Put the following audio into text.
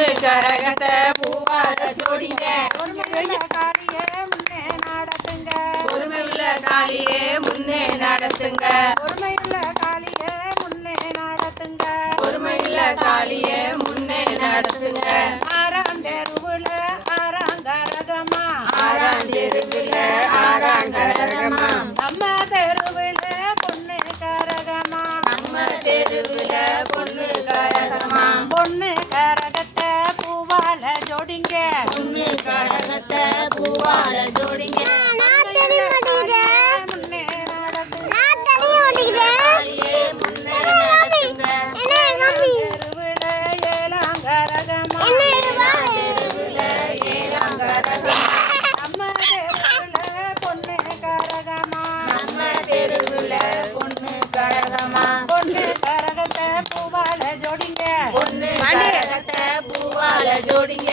பொண்ணு கரகத்தை பூவால ஜோடிங்க காளியே முன்னே நடத்துங்க பொறுமையுள்ள காளியே முன்னே நடத்துங்க பொறுமையுள்ள காளியே முன்னே நடத்துங்க பொறுமையுள்ள காளியே முன்னே நடத்துங்க ஆறாம் தெருவுல ஆறாங்கரகமா ஆறாம் தெருவுல ஆறாங்கரகமா நம்ம தெருவுல பொண்ணு கரகமா நம்ம தெருவுல பொண்ணு கரகமா பொண்ணு கரகத்தை பூவால ஜோடிங்க பொண்ணு கரகத்தை பூவால ஜோடிங்க முன்னே நடத்துங்க காளியே முன்னே நடத்துங்க தெருவுல ஏழாங்கரகமா தெருவுல ஏழாங்கரகமா நம்ம தெருவுல பொண்ணு கரகமா நம்ம தெருவுல பொண்ணு கரகமா பொண்ணு கரகத்தை பூவால ஜோடிங்க பொண்ணு கரகத்தை பூவால ஜோடிங்க